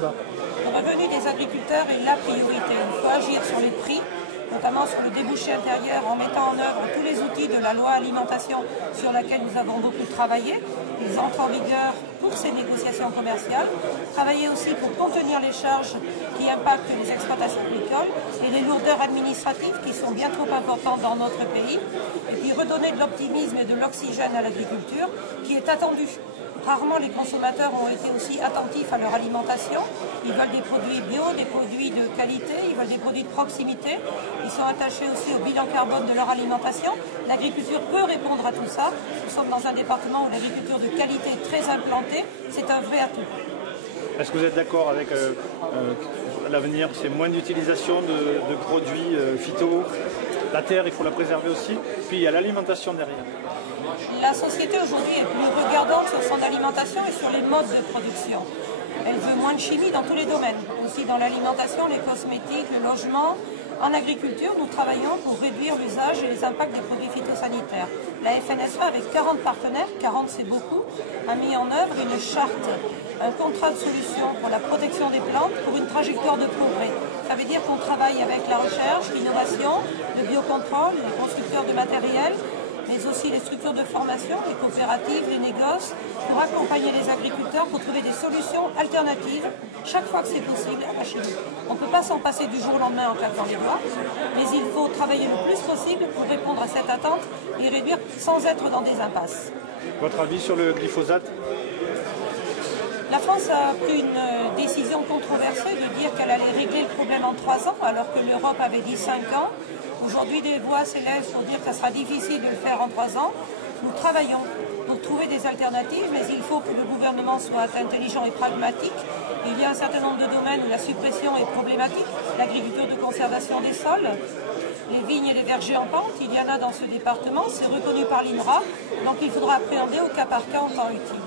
Le revenu des agriculteurs est la priorité. Il faut agir sur les prix, notamment sur le débouché intérieur, en mettant en œuvre tous les outils de la loi alimentation sur laquelle nous avons beaucoup travaillé. Ils entrent en vigueur pour ces négociations commerciales. Travailler aussi pour contenir les charges qui impactent les exploitations agricoles et les lourdeurs administratives qui sont bien trop importantes dans notre pays. Et puis redonner de l'optimisme et de l'oxygène à l'agriculture qui est attendue. Rarement les consommateurs ont été aussi attentifs à leur alimentation. Ils veulent des produits bio, des produits de qualité, ils veulent des produits de proximité. Ils sont attachés aussi au bilan carbone de leur alimentation. L'agriculture peut répondre à tout ça. Nous sommes dans un département où l'agriculture de qualité est très implantée. C'est un vrai atout. Est-ce que vous êtes d'accord avec l'avenir? C'est moins d'utilisation de produits phyto. La terre, il faut la préserver aussi. Puis il y a l'alimentation derrière. La société aujourd'hui est plus regardante sur son alimentation et sur les modes de production. Elle veut moins de chimie dans tous les domaines, aussi dans l'alimentation, les cosmétiques, le logement. En agriculture, nous travaillons pour réduire l'usage et les impacts des produits phytosanitaires. La FNSEA, avec 40 partenaires, 40 c'est beaucoup, a mis en œuvre une charte, un contrat de solution pour la protection des plantes pour une trajectoire de progrès. Ça veut dire qu'on travaille avec la recherche, l'innovation, le biocontrôle, les constructeurs de matériel, mais aussi les structures de formation, les coopératives, les négoces, pour accompagner les agriculteurs pour trouver des solutions alternatives chaque fois que c'est possible à la chimie. On ne peut pas s'en passer du jour au lendemain en claquant les doigts, mais il faut travailler le plus possible pour répondre à cette attente et réduire sans être dans des impasses. Votre avis sur le glyphosate? La France a pris une décision controversée de dire qu'elle allait régler le problème en 3 ans, alors que l'Europe avait dit 5 ans. Aujourd'hui, des voix s'élèvent pour dire que ça sera difficile de le faire en 3 ans. Nous travaillons pour trouver des alternatives, mais il faut que le gouvernement soit intelligent et pragmatique. Il y a un certain nombre de domaines où la suppression est problématique. L'agriculture de conservation des sols, les vignes et les vergers en pente, il y en a dans ce département, c'est reconnu par l'INRA, donc il faudra appréhender au cas par cas en temps utile.